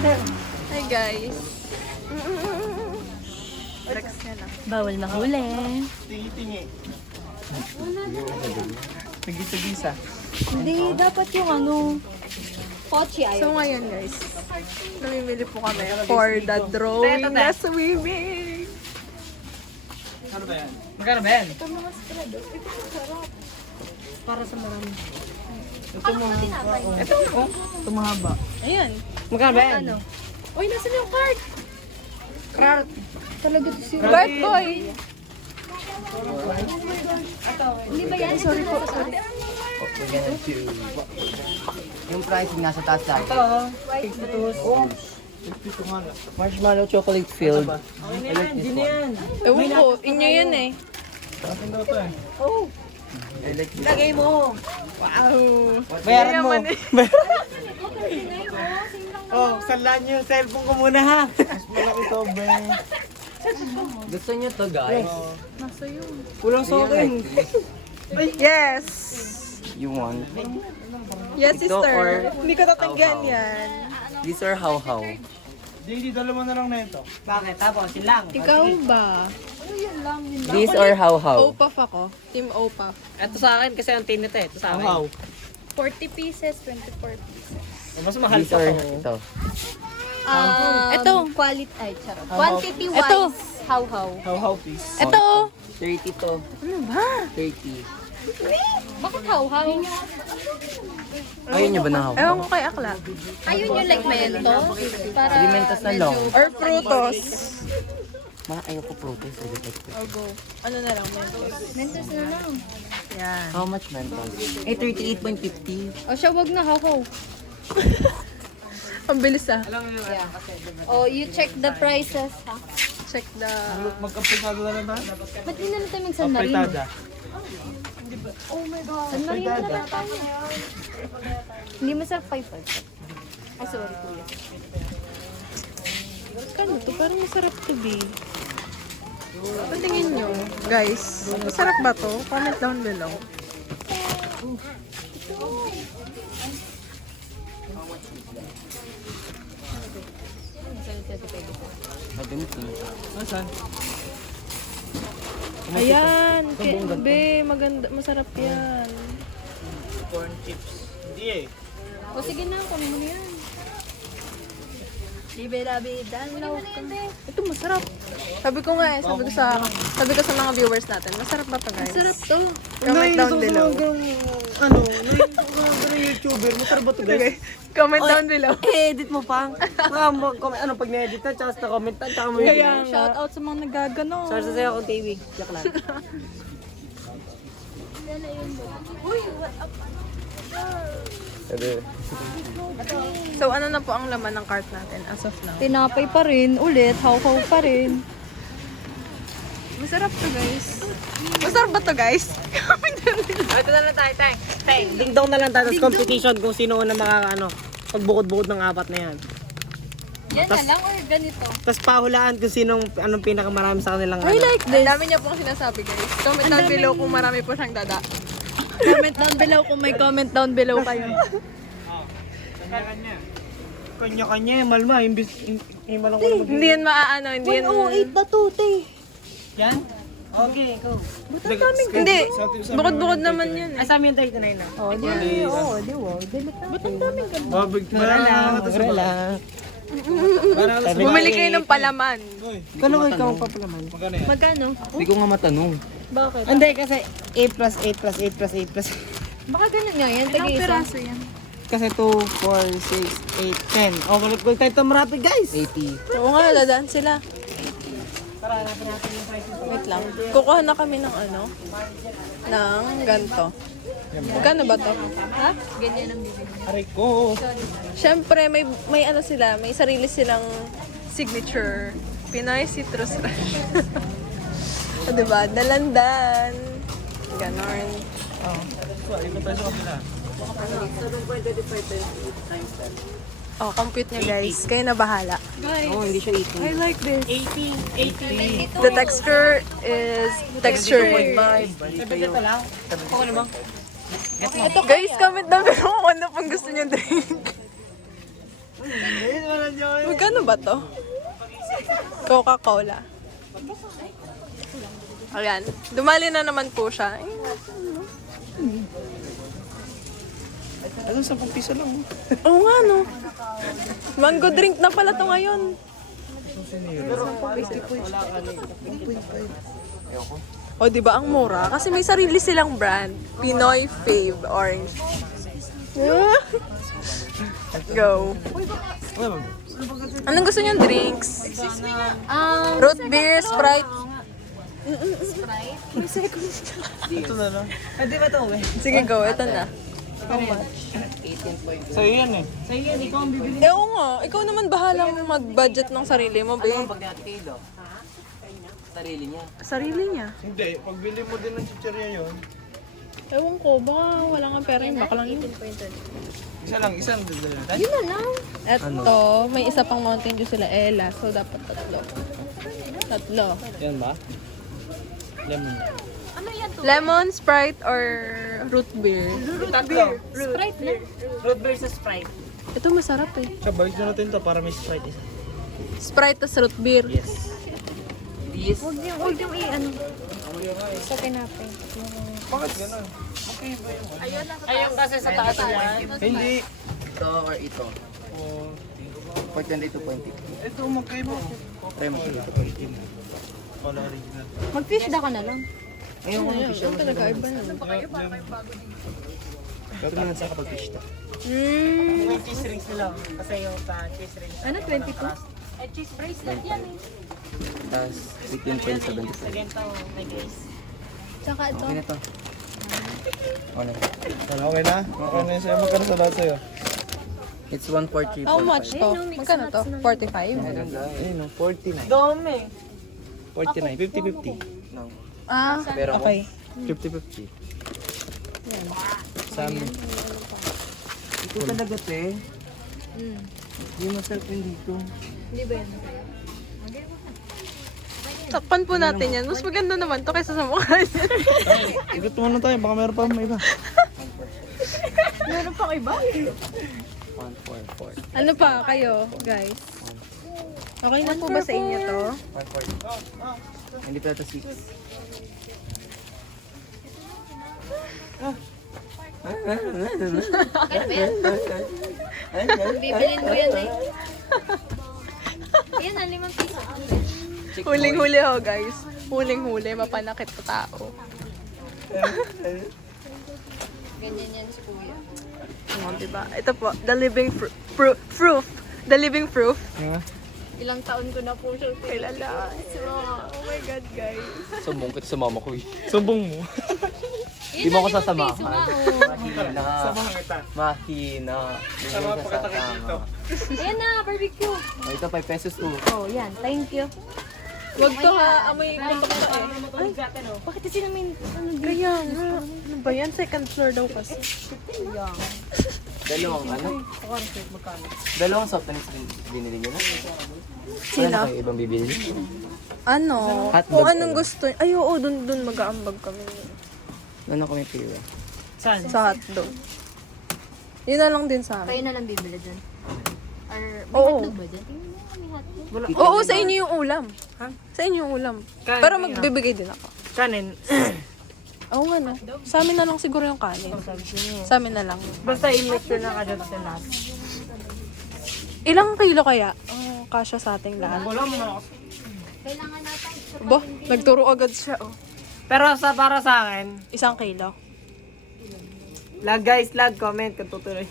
Hi guys. Flex niya lang. Bawal mahuli. Tingi-tingi. Tagisa-gisa. Hindi, dapat yung ano, pochi So ngayon guys, namimili po kami for the drawing na swimming. Ano ba yan? Magkano ba yan? Para sa marami. Ito mo. Ito mo. Ito mahaba. Ayun. Magkano ba yan? Ano? Uy, nasan yung card? Crack. Talaga to si Bad boy! Hindi ba yan? Sorry po. Sorry. Yung pricing nasa taas lang. Ito. Oh. Ito nga na. Marshmallow chocolate filled. Okay na yan. Hindi na yan. Ewan ko, inyo yan eh. Akin daw to eh. Oh. Lagay mo. Wow! Bayaran mo. Yaman eh. Oh, salaan niyo yung cellphone ko muna ha. Mas malaki to, be. Gusto nyo to, guys? Kulang sa akin. Yes! You want? Yes, Ito sister. or- Hindi ko tatanggan How-how? yan. These are how-how. Hindi, dalawa na lang na ito. Bakit? Tapos, yun lang. Ikaw ba? These are how-how. OPAF ako. Team OPAF. Ito sa akin kasi ang tinit eh. Ito sa akin. How? 40 pieces, 24 pieces. Mas mahal These pa are, ako. ito. Ito. Quality, ay, charot. Quantity wise. Ito. How. How, please. Ito! 30 to. Ano ba? 30. Bakit how? Ayun nyo ba na how? Ewan ko kay Akla. Ayun yung like mentos. Para Alimentos na long. Or frutos. Mga ayoko protein. O go. Ano na lang, mentos. mentos na lang. Yan. How much mentos? Eh, 38.50. O siya, wag na how. Ang bilis ah. Oh, you check the prices, ha? Check the... Magkamprisado na lang tayo? Ba't di na natin mag San Marino? Apritada. San Marino na lang tayo. Hindi masarap 5 Ay, sorry, kuya. Ano to? Parang masarap to be. Ano tingin nyo? Guys, masarap ba to? Comment down below. Madamit na. Nasaan? Ayan, be, maganda, masarap yan. Corn chips. Hindi eh. O sige na, kunin mo na yan. Libe-labi, dalaw ka. Ito masarap. Sabi ko nga eh, sabi ko sa mga viewers natin, masarap ba to guys? Masarap to. Comment down below. Ano? Naiinit YouTuber. Masarap ba ito, guys? Comment down below. Edit mo pa. Ano, pag na-edit na, tsaka sa comment na, tsaka mo Kaya i-edit. nga. Shout out sa mga nagagano. Sorry sa sayo akong TV. Yak lang. So ano na po ang laman ng cart natin as of now? Tinapay pa rin, ulit, how pa rin. Masarap to guys. Masarap ba to guys? Comment down below. Ito na lang tayo, tay. Hey, ding-dong na lang tayo. Tapos competition kung sino una pagbukod-bukod ng apat na yan. Yan na lang or ganito? Tapos pahulaan kung anong pinakamarami sa kanilang I like Ang dami niya pong sinasabi guys. Comment down below kung marami po siyang dada. Comment down below kung may comment down below kayo. Kanya-kanya, malma. Imbis lang ko naman. Hindi yan maaano, hindi yan... 108 ba to, te? Yan? Okay, go. Hindi. Bukod-bukod naman yun eh. Sa amin 39 na. Oh, di wow. Delete na. Ba't ang daming ganun? Mura lang. Mura lang. Bumili kayo ng palaman. Kano kayo ka magpapalaman? Magkano? Hindi ko nga matanong. Bakit? Hindi, kasi 8 plus 8 plus 8 plus 8 plus Baka ganun nga yan, tag-isa. yan? Kasi 2, 4, 6, 8, 10. Oh, balik tayo ito marami, guys. 80. Oo nga, dadaan sila. Para hanapin natin yung prices. Wait lang. Kukuha na kami ng ano? Ng ganto. Magkano ba to? Ha? Ganyan ang bibili. Aray ko. Siyempre, may ano sila, may sarili silang signature. Pinoy Citrus Rush. O, diba? Dalandan. Ganon. So, ikot tayo sa kapila. Oh, compute nyo guys. Kayo na bahala. Oo, hindi siya 80. I like this. 80. The texture is textured. Sabi ka lang. Okay na ba? Guys, comment down below kung ano pang gusto nyo drink. Wala dyan. Magkano ba to? Coca-Cola. Ayan. Dumali na naman po siya. Ano, 10 piso lang. Oo nga, no? Mango drink na pala to ngayon. O, di ba ang mura? Kasi may sarili silang brand. Pinoy Fave Orange. Go. Anong gusto niyong drinks? Root beer, Sprite. Ito na lang. Pwede ba ito, eh? Sige, go. Ito na. Sa'yo yan eh. Sa'yo yan, ikaw ang bibili. Oo nga. Ikaw naman bahalang mag-budget ng sarili mo, babe. Pag kilo. Sarili niya. Sarili niya. Hindi, pagbili mo din ng chichirya yun. Ewan ko, baka wala nga pera yun. Baka lang yun. Isang dadala natin. Yun na lang. Eto, may isa pang Mountain Dew sila, Ella. So, dapat tatlo. Yan ba? Lemon. Lemon, Sprite, or root beer? Tatlo. Sprite na. Root beer sa Sprite. Ito masarap eh. Sabay na natin to para may Sprite isa. Sprite tas root beer. Yes. This. Huwag yung i-ano. Sa tinapay. Bakit gano'n? Ayun kasi sa taas yan. Hindi. Ito or ito. Oh, 42.50. ito magkaiba. Try mo siya. Wala original. Mag-fish da ka na lang. Ngayon ko yung fish mo. Nagkaiba na. Pero naman sa kapag fish ta. Yung cheese rings nila. Kasi yung sa cheese rings. Ano, 22? Eh, cheese bracelet yan eh. Tapos 18.75. Ganito, may case. Tsaka ito. Okay na to. Ano? Okay na? Okay na sa'yo. Magkano sa lahat sa'yo? It's 143. How much to? Magkano to? 45? Ayun no, 49. Dami. 49, 50-50. No. Ah, Pero ako, okay. 50-50. Sa amin. ito talaga te. Hindi masarap yung dito. Hindi ba yan? Takpan po natin yan. Mas maganda naman to kaysa sa mukha niya. Ikot muna tayo, baka meron pa may iba. Meron pang iba? 144. Ano pa kayo, guys? Okay na po ba sa inyo to? 140. Hindi pa ito 6. Bibilin mo yan eh. Yan na, 5 piso. Huling-huli ho, guys. Huling-huli, mapanakit na tao. Ganyan yan si kuya. Oh, diba? Ito po, the living proof. The living proof. Ilang taon ko na po siya Kilala. Oh my God, guys. Sumbong kita sa mama ko eh. Sumbong mo. Di mo ako sasamahan. Piso nga, Mahina. Mahina. Sama pa kita dito. Ayan na, barbecue. Oh, ito 5 pesos oh. Oh, yan. Thank you. Wag to ha, amoy kutok na eh. Bakit kasi namin, ano dito? Kaya nga. Ano ba yan? Second floor daw kasi. Dalawang soft drinks rin binili niyo na? Sino? Wala na kayo ibang bibili? Ano? Hotdog Kung anong pala. gusto. Ay, oo, dun mag-aambag kami. Ano ko may pira? Saan? Sa hotdog. Yun na lang din sa amin. Kayo na lang bibili dyan. Or, may Oo. hotdog ba dyan? Tingnan mo kami hotdog. Oo, sa inyo yung ulam. Sa inyo yung ulam. Kanin Pero kayo. magbibigay din ako. Kanin. Oo nga no. Sa amin na lang siguro yung kanin. Sa amin na lang. Basta i-make sure na kadyo sa lahat. Ilang kilo kaya ang kasya sa ating lahat? Wala mo na. Kailangan natin. Bo, nagturo agad siya. Oh. Pero sa para sa akin, 1 kilo. lag guys, lag, comment kung tutuloy.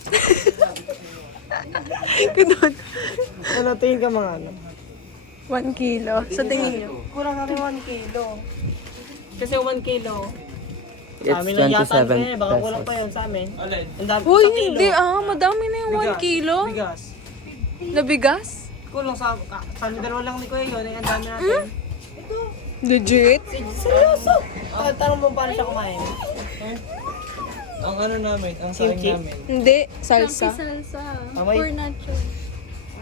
Ganun. Ano, tingin ka mga ano? 1 kilo. Sa tingin niyo? Kulang kami 1 kilo. Kasi 1 kilo. It's Sa amin lang yata 27 eh, baka kulang pa pesos. yun sa amin. Ang dami, Uy, sa kilo. hindi madami na yung 1 kilo. Bigas. Na bigas? Kulang sa amin dalawa lang ni Kuya yun, ang dami natin. Legit? Seryoso? Tanong mo paano siya kumain? Ang ano namin, ang saing Kimchi? namin. Hindi, salsa. Salsa. Amay? For nacho.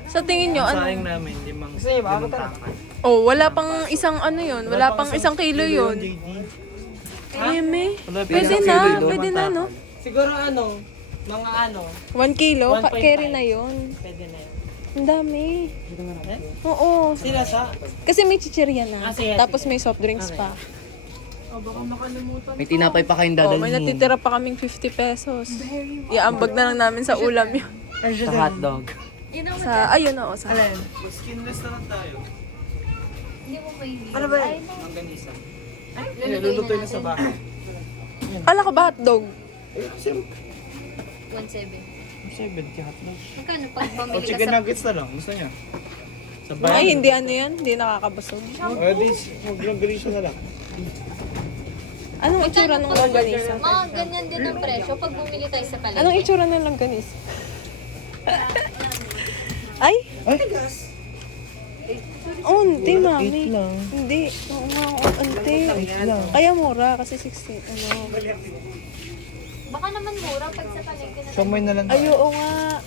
Sa tingin niyo, Ang ano? saing namin, Gusto niyo ba? Ako takal. Oh, wala pang isang ano yun. Wala pang 1 kilo yun. JD. Eme. Wala pa Pwede isang na, kilo doon. pwede na, no? Siguro ano, mga ano, 1 kilo, 1.5. carry na yun. pwede na yun. Ang dami. Oo. Sila sa... Kasi may chichirya na. sige. Tapos may soft drinks pa. May tinapay pa kayong Oh, may dadalhin. natitira pa kaming 50 pesos. Iambag na lang namin sa ulam yun. Sa hotdog. Sa, ayun oo. Sa, Skinless na lang tayo. Hindi mo may Ano ba Ay, yun? no. Ang ganisa. Lulutuin na sa bahay. Kala ka ba hotdog? 1.7. 70 hotdog. Magkano pag O mamili ka chicken sa... nuggets na lang. Gusto niya? Sa Ay, hindi ano yan. Hindi nakakabusog. O di, mag-ganisa na lang. Anong itsura ng longganisa? Mga ganyan din ang presyo pag bumili tayo sa palengke. Anong itsura ng longganisa? Ay? Oh, hindi, mami. Hindi. Oo nga, unti. Kaya mura, kasi 16. Ano? Baka naman mura pag sa palengke na Kamay na lang Ay, oo nga.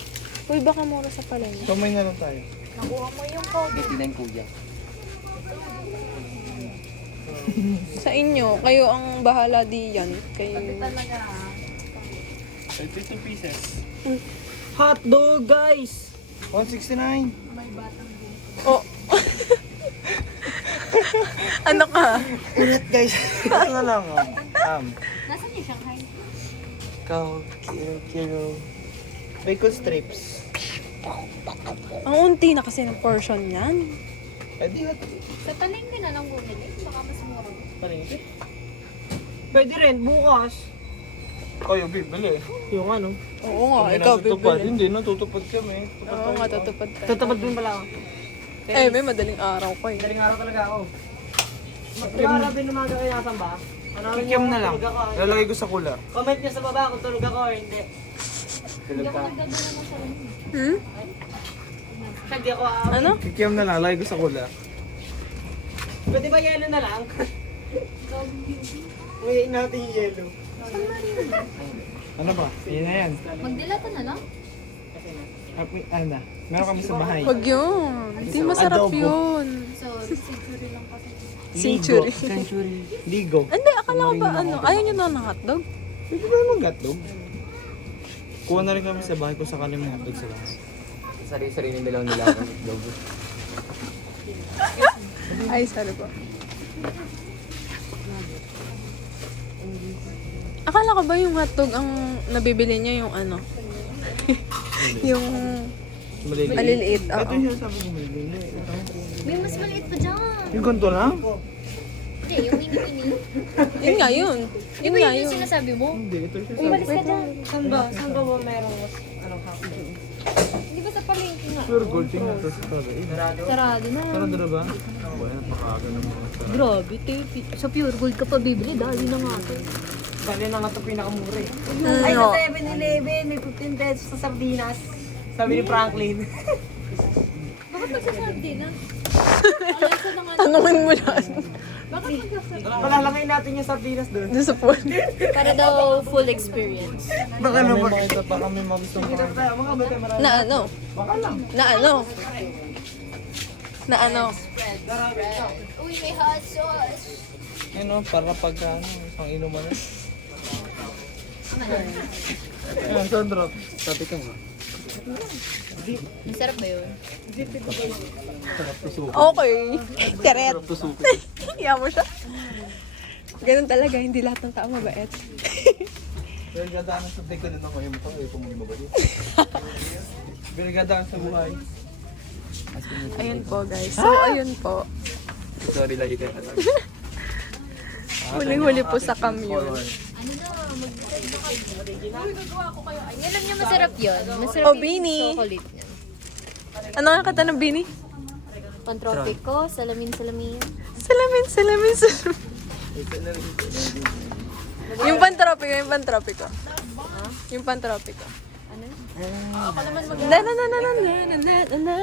Uy, baka mura sa palengke. Kamay na lang tayo. nakuha mo yung COVID. 89 kuya. Sa inyo, kayo ang bahala diyan. Kayo. Talaga. 52 pieces. Hotdog, guys! 169. Oh. Ano ka? Guys, ito na lang. Nasaan yung Shanghai? Kilo. Bacon strips. Ang unti na kasi ng portion yan. Eh di at Sa palengke na lang bumili. Baka mas mura. palengke. Pwede rin, bukas. Kayo bibili. Yung ano? Oo nga, Kami ikaw nasa tupad. bibili. Hindi, natutupad kami. Oo nga, tutupad ka. Tatapad din pala ako. Eh, may madaling araw ko eh. Daling araw talaga ako. Mag-araw din umaga kaya nasan ba? Ano Kikiam na lang. Lalagay ko sa kula. Comment nyo sa baba kung tulog ako or hindi. Hindi ako nagdadala ng sarili. Hmm? Hindi ako Ano? Kikiam na lang, lalagay ko sa kula. Pwede ba yelo na lang? Uwiin natin yung yelo. Ano ba? Yun na yan. Magdilata na lang. Ano na? Meron kami sa bahay. Wag yun. Hindi masarap Adobo. yun. Sorry, century lang kasi. Century. Century. Ligo. Hindi, akala ko ba ano? Ayaw nyo na ng hotdog? Pwede ba naman gatlog? Kuha na rin kami sa bahay kung sakali may hotdog sa bahay. Sarili-sarili nila nila ako. Hotdog. Ay, sorry po. Akala ko ba yung hotdog ang nabibili niya yung ano? Yung Maliliit. maliliit. Ito Oo. yung sabi ko maliliit. May mas maliit pa dyan. Yung ganito lang? Hindi, yung mini-mini. Yun nga yun. Di Yun ba nga yun yung yun. sinasabi mo? Hindi, ito yung Umalis ka dyan. Saan ba? Saan ba merong anong hapon? Di ba sa palengke nga? pure gold. Tingnan ito sa tabi. Sarado na. Sarado na ba? Wala na makaga ng mga sarado. Grabe, tipi. Sa pure gold ka pa bibili, dali na nga ito. Bali na nga ito pinakamura eh. Ay, Sa 7-Eleven, may 15 pesos sa sardinas. Sabi ni Franklin. Bakit nagsasabi na? tanungin mo yan. Bakit nagsasabi? Palalangay natin yung sardinas doon. Doon sa phone. Para daw full experience. Baka naman. Makita pa kami magustong pa. Mga bata marami. Na ano? Baka lang. Na ano? Na ano? Uy, may hot sauce. Ano, para pagka ano, isang inuman na. Ayan, Sandra. Sabi ka mo. Masarap ba yun? Okay. Karet. Tusukin. Hiya mo siya. Ganun talaga, hindi lahat ng tao mabait. Binagdadaan sa teka din ako yung mukha. Ayaw ko mong mabali. Binagdadaan sa buhay. Ayun po guys. So, ayun po. Sorry lang ikaw. Huli-huli po sa commune. Ano na, alam niyo masarap yun. Masarap Oh, yung Bini. chocolate niya. Ano nga kata ng Bini? Pantropico, salamin. Salamin, salamin, salamin. Yung pantropiko, yung pantropiko. Yung pantropiko. Ano? Na na na na na na na na na.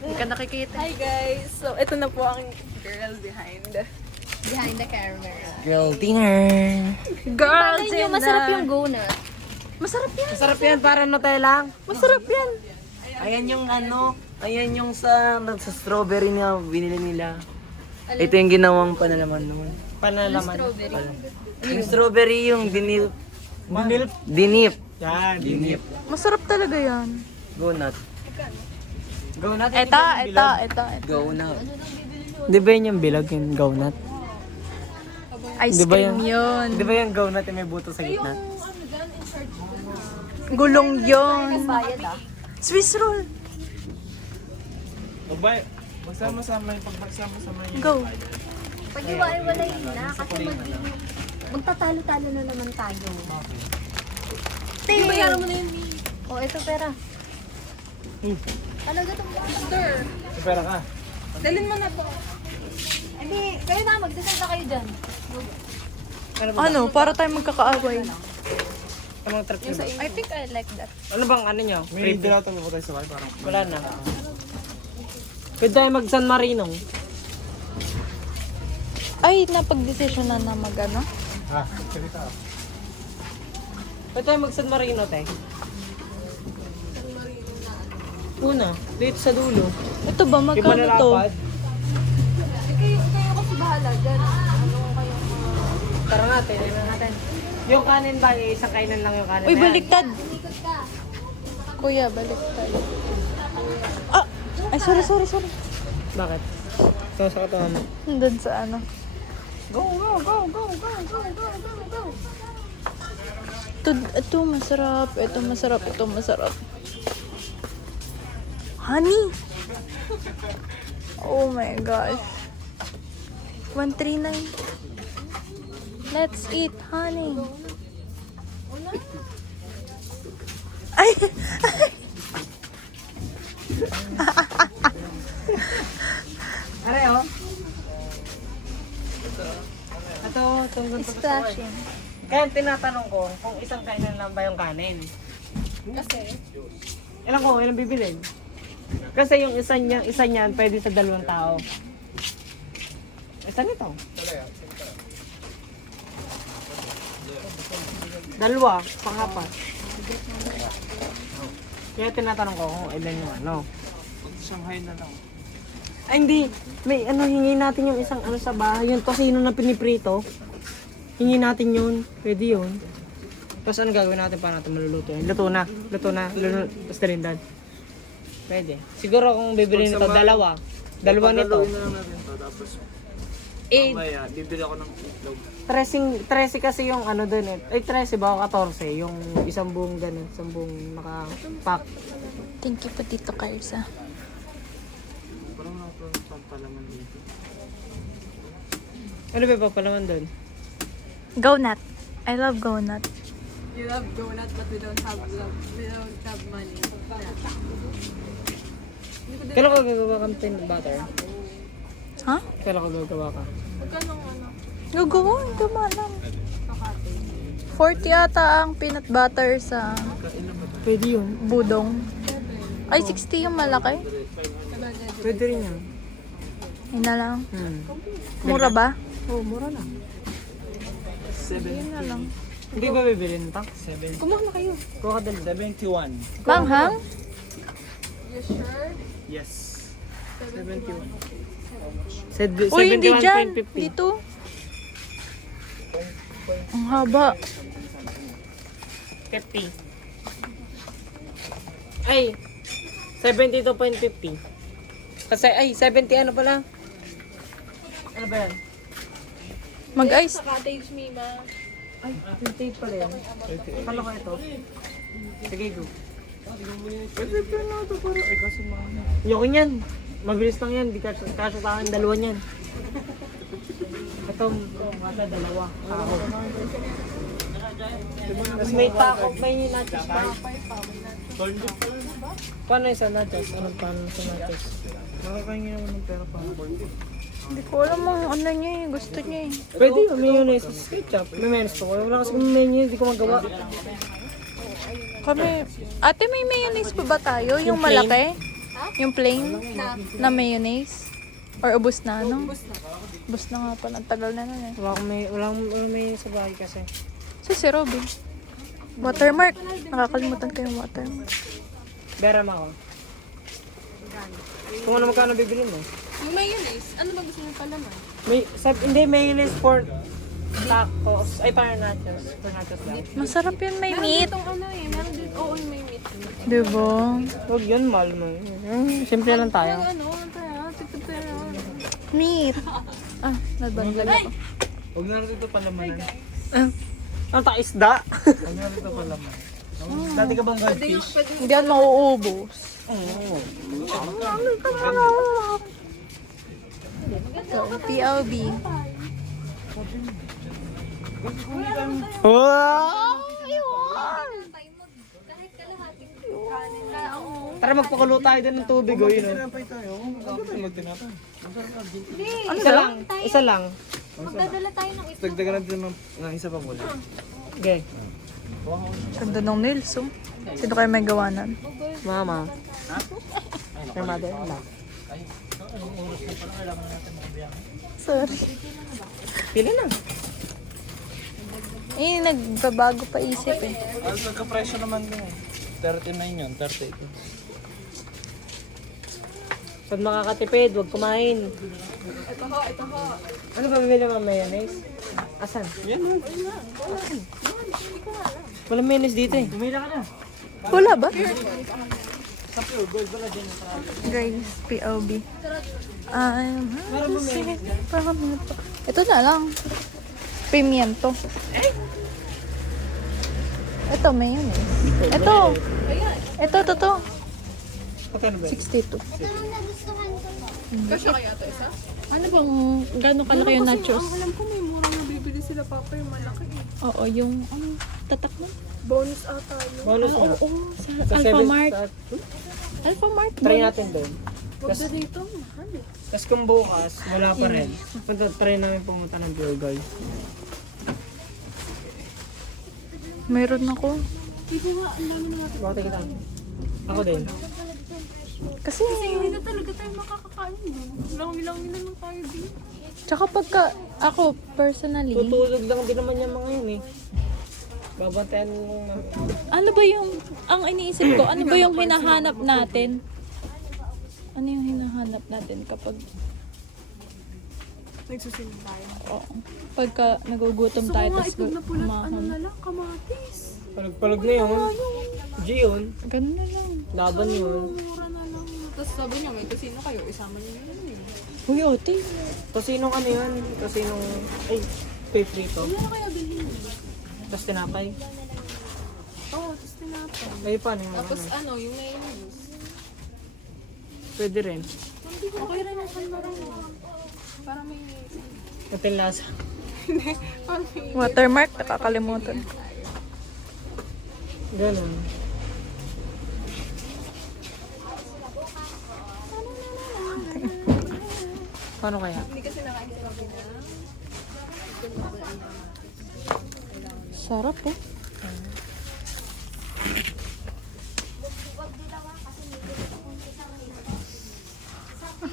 Hindi ka nakikita. Hi guys! So, ito na po ang girl behind. Behind the camera. Girl dinner. Girl Paano nyo masarap yung donut? Masarap yan! Masarap yan para Nutella. Masarap yan! Ayan yung ano, ayan yung sa strawberry na binili nila. Ito yung ginawang panalaman naman. Panalaman. Strawberry. Yung strawberry yung dinip. Dinilp. Dinip. Yan. Dinip. Masarap talaga yan. Donut. Go nut. Ito. Go na. Di ba yun yung bilog yung go nut? Ice Di ba cream yun. Di ba yung go nut yung may buto sa gitna? Gulong yun. Bayad ah. Swiss roll. Magbay. Magsama-sama yung pagmagsama-sama yung... Go. Pag iwalay na, kasi magtatalo-talo na naman tayo. Di bayaran mo na yun, oh, ito pera. Talaga itong monster. Pera ka. Dalin mo na to. Hindi, kayo na, mag-decide na kayo dyan. Ano, para tayo magkakaaway. Anong trip nyo ba? I think I like that. Ano bang ano nyo? May dinatang mo tayo sa bahay parang... Wala na. Pwede tayo mag San Marino. Ay, napag-decision na mag-ano? Ha? Salita. Pwede tayo mag San Marino, te. Una, dito sa dulo. Ito ba, Di ba magkano to? nalapad? Kayo kasi bahala dyan. Ano kayo Tara nga, tingnan natin. Yung kanin ba, isang kainan lang yung kanin. Uy, na yan. baliktad. Ikot ka. Kuya, baliktad. Ah! Ay, sorry. Bakit? Ito sa katawan mo. Doon sa ano. Go. Ito masarap. Ito masarap. Honey! Oh my gosh. 139. Let's eat honey. Ay! Are, oh. Itong ganito. Splashing. Kaya tinatanong ko kung isang kainan lang ba yung kanin. Kasi? Ilang bibilin? Kasi yung isa niyan pwede sa 2 tao. Isa nito. 2, pang-apat. Kaya tinatanong ko kung ilan yung ano. Shanghai na lang. Ay hindi, may ano, hingi natin yung isang ano sa bahay, yung tosino na piniprito. Hingi natin yun, pwede yun. Tapos ano gagawin natin para natin maluluto yun? Luto na, tapos talindan. Pwede. Siguro kung bibili nito, dalawa nito. Pagkaluin na lang natin to, tapos Eh, mamaya, bibili ako ng itlog. 13 kasi yung ano dun eh. Ay, 13 ba? 14. Yung isang buong ganun, isang buong naka-pack. Thank you po, Tito Carza. Parang pampalaman dito. Ano ba papalaman dun? Go nut. I love go nut. You love donut, but we don't have love. We don't have money. Kailan ka gagawa kang peanut butter? Ha? Kailan ka gagawa ka? Gagawa, hindi mo alam. 40 ata ang peanut butter sa Pwede yun. budong. Ay, 60 yung malaki. Pwede rin yun. Yun na lang. Hmm. Mura ba? Oo, mura lang. 7. Yun na lang. Hindi ba bibili nito? 7. Kumuha na kayo. Kuha ka dali. 71. Manghang? Yes. 71. Uy, hindi dyan. 71.50. Dito. Ang haba. 50. Ay, 72.50. Kasi, ay, 70 ano pala? Ano ba yan? Mag-ice. Cottage me, ma. Ay, 28 pala yan. Kala ko ito. Sige, go. Pwede pa na ito para. Ay, kasi mga... Yoko niyan. Mabilis lang yan. Di kasya sa akin, 2 niyan. Ito, mata 2. Ako. Tapos may taco, may nachos pa. Paano yung sa nachos? Anong paano sa nachos? Nakakahingi naman ng pera para 40. Hindi ko alam ang ano niya eh. Gusto niya eh. Pwede yun, mayonnaise sa ketchup. May mayonnaise pa ko. Wala kasi kung mayonnaise, di ko magawa. Kami, ate may mayonnaise pa ba tayo? Yung, Yung plain? malaki? Yung plain na mayonnaise? Or ubos na ano? Ubos na nga pala. Ang tagal na nun eh. Wala akong may sa bahay kasi. Si Robin. Watermark. Nakakalimutan ko yung watermark. Beram ako. Kung ano magkano bibili mo? Yung mayonnaise, ano ba gusto niyo pa naman? Hindi, mayonnaise for Tacos. Ay, para nachos. Para nachos lang. Masarap yun, may meat. Itong ano eh, meron din, oo, may meat. Diba? Huwag yun, mahal mo. Simple lang tayo. Ano, tayo, tipid tayo. Meat. Ah, nabanglag ako. Huwag na rin ito palamanan. Ang isda. Huwag na rin ito palaman. Dati ka bang goldfish? Hindi yan mauubos. So, PLB. Wow! Kahit kalahati. Kanin na ako. Tara, magpakulo tayo din ng tubig. O, yun. Tinapay tayo. Magtinapay. Isa lang. Isa lang. Magdadala tayo ng isa. Dagdagan natin ng isa pa muna. Okay. Ganda ng nails, oh. Sino kayo may gawanan? Mama. Your mother. Sorry. Pili na. Eh, nagbabago pa isip eh. Nagka-presyo naman din eh. 39 yun, 38. Pag makakatipid, huwag kumain. Ito ho. Ano ba bibili mo mayonnaise? Asan? Yan mo. Walang mayonnaise dito eh. Umila ka na. Wala ba? Guys, PLB. Ito na lang. Pimiento. Ito, mayonnaise. Ito. Ito. Magkano ba? 62. Kasya kaya ito isa? Ano bang, gano'ng kalaki yung nachos? Ang alam ko may murang nabibili sila papa yung malaki eh. Oo, yung, tatak mo? Bonus ata yun. Bonus na. Oo, sa Alphamart. Alphamart ba? Try natin doon. Huwag na dito, mahal eh. Tapos kung bukas, wala pa rin. Try namin pumunta ng Pure Gold. Meron ako. Dito nga, ang dami na natin. Bakit kita? Ako din. Kasi, Hindi na talaga tayo makakakain doon. Langi-langi na lang tayo dito. tsaka pagka, ako, personally, Tutulog lang din naman yung mga yun eh. Babantayan mo na. ano ba yung, ang iniisip ko, ano ba yung hinahanap natin? Ano yung hinahanap natin kapag, Nagsusunod tayo. oo, pagka nagugutom tayo, Nga, tapos itlog na pula, ano kumahan. na lang, kamatis. Palag-palag na yun. G yun. Ganun na lang. Laban yun. Mura na lang. Tapos sabi niya, may kusino kayo, isama niyo yun eh. Uy, ate. Tosinong ano yun? Tosinong, ay, prito. Ano kaya bilhin mo? Tapos tinapay. Oo, tapos tinapay. Ay, paano yung Tapos ano? ano, yung mayonnaise. Pwede rin. Okay rin ang kalmarang. Para may... Kating lasa. Parang may... Watermark, nakakalimutan. Ganun. Paano kaya? Hindi kasi nakain sa labi na. Sarap eh.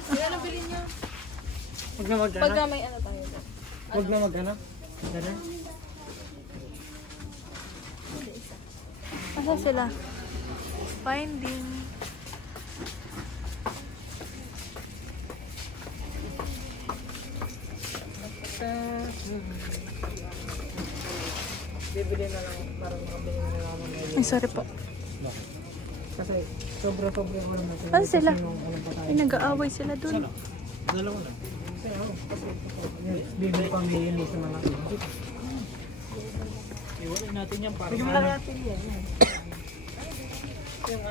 Kaya ano bilhin niya? Huwag na Pagka maghanap. may ano tayo. Huwag na maghanap. Ganun. Asa sila? Finding. Bibili na lang para makabili na lang ng Ay, sorry po. Kasi sobra-sobra ko naman. Ano sila? Ano pa tayo? Ay, nag-aaway sila dun. Dalawa na. Bibili pa ang mayonnaise na malaki. Iwanin natin yan para Bigyan mo lang natin yan. Yung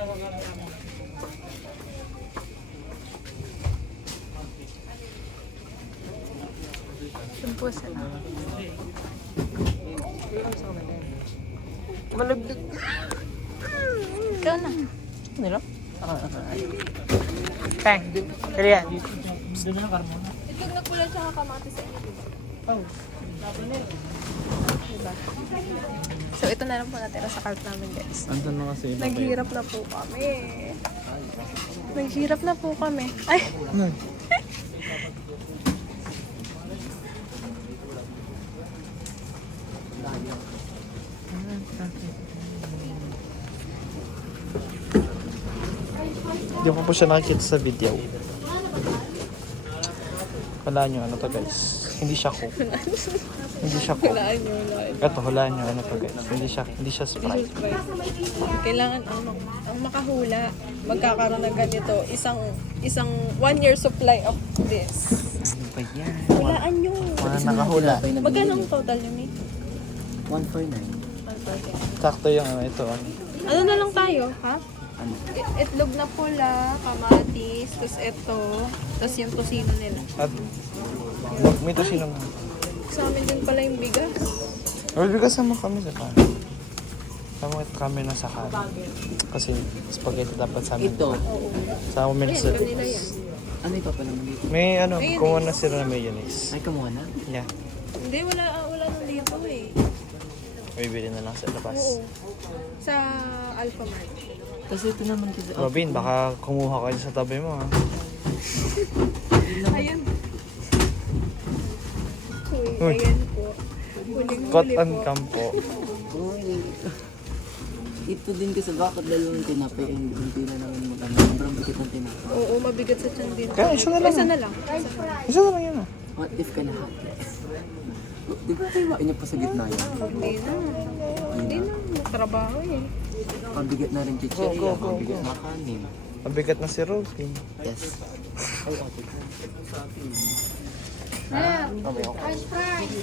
Dun po sila. malagdag. Ikaw na. Nila? Okay. Kaya yan. Itlog na pula tsaka kamatis sa inyo. Oh. So, ito na lang po natira sa cart namin, guys. Andun na kasi iba pa yun. Naghirap na po kami. Naghirap na po kami. Ay! Hindi ko po siya nakikita sa video. Wala nyo ano to guys. Hindi siya Coke. Hindi siya Coke. Hulaan nyo, hulaan. Ito, hulaan nyo. Ano to guys? Hindi siya Sprite. Kailangan ang makahula, magkakaroon ng ganito, isang 1 year supply of this. Ano ba yan? Hulaan nyo. Mga nakahula. Magkano ang total nyo, Mi? 149. Sakto yung ano, ito. Ano na lang tayo, ha? Ano? Itlog na pula, kamatis, tapos ito, tapos yung tosino nila. At may to sino mo. Sa amin din pala yung bigas. Well, bigas naman kami sa kanin. Sama kami na sa kanin. Kasi spaghetti dapat sa amin. Ito. Sa amin sa... Kanila yan. Ano yung papalaman dito? May ano, kumuha na sila ng mayonnaise. Ay, kumuha na? Yeah. Hindi, wala nang dito eh. Bibili na lang sa labas. Oo. Sa Alpha Mart. Kasi ito naman kasi... Robin, baka kumuha kayo sa tabi mo ha. Ayan. Uy, Uy. ayan po. Huling-huli Cut po. and campo. Uy. Ito din kasi bakit dalawang tinapay ay hindi na naman magkano. Sobrang bigat ng tinapay. Oo, mabigat sa tiyan din. Kaya isa na lang. Isa na lang. Isa na lang yun ah. What if ka lahat? Di ba tayo niyo pa sa gitna yun? Hindi na. Hindi na. Trabaho eh. Pabigat na rin chichirya, pabigat na kanin. Mabigat na si Robin. Yes. French fries.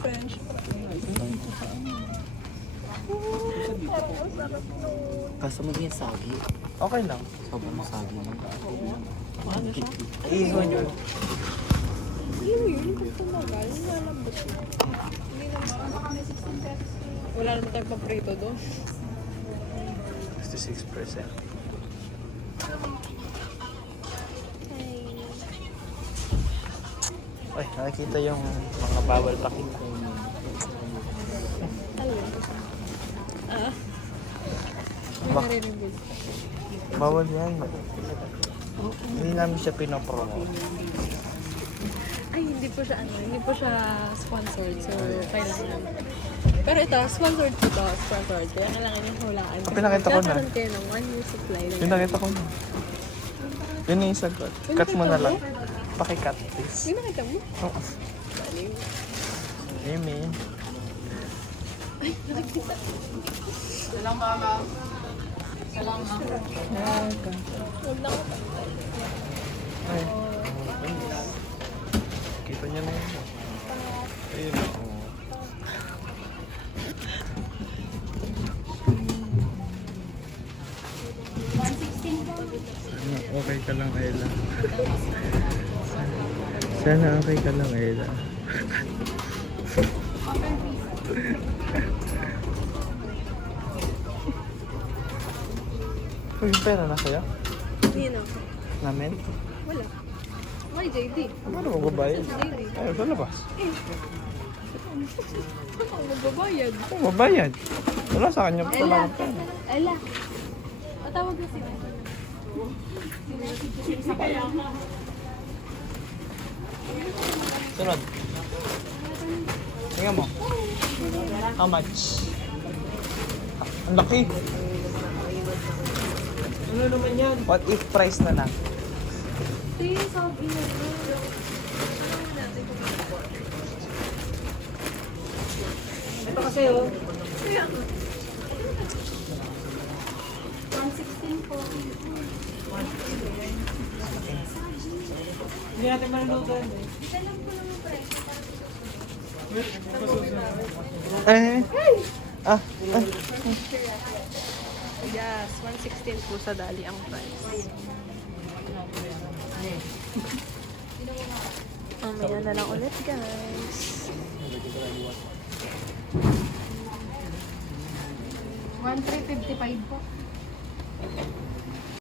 French. Kaso maging sagi. Okay lang. Sobrang sagi na. Iiwan nyo. Alam mo yun, kung tumagal, nalambot yun. Hindi naman. Wala naman tayong paprito doon. 66%. Ay, nakikita yung mga bawal pakita. Ah. Bak- Nare-reveal. Bawal yan. Hindi namin siya pinopromote. Ay, hindi po siya sponsored. So, kailangan. Pero ito, sponsored po to. Sponsored. Kaya kailangan yung hulaan. Pinakita ko na. Kakaroon kayo ng 1 year supply. Yung nakita ko na. Yun yung sagot. Cut mo na lang. Pakikat, please. Hindi nakita mo? Oo. Amy. Huwag na ako. Ay. Kita niya na yun. Ayun. Oo. Sana okay ka lang, Ayla. Sana okay ka lang, Ayla. Uy, yung pera na sa'yo? Hindi na. Namin? Wala. Why, JD? Paano mo babayad? JD. Ay, sa labas. Ako magbabayad. Ay, mabayad. Wala sa kanya pa lang pera. Ella. Patawag na si Sunod. Tingnan mo. How much? Ang laki. Ano naman yan? What if price na lang? Ito yung sabi na. Ito kasi oh. 116 po. Hindi natin maluluto yan eh. Ah. Yes, 116 po sa dali ang price. Mamaya na lang ulit, guys. 1355 po.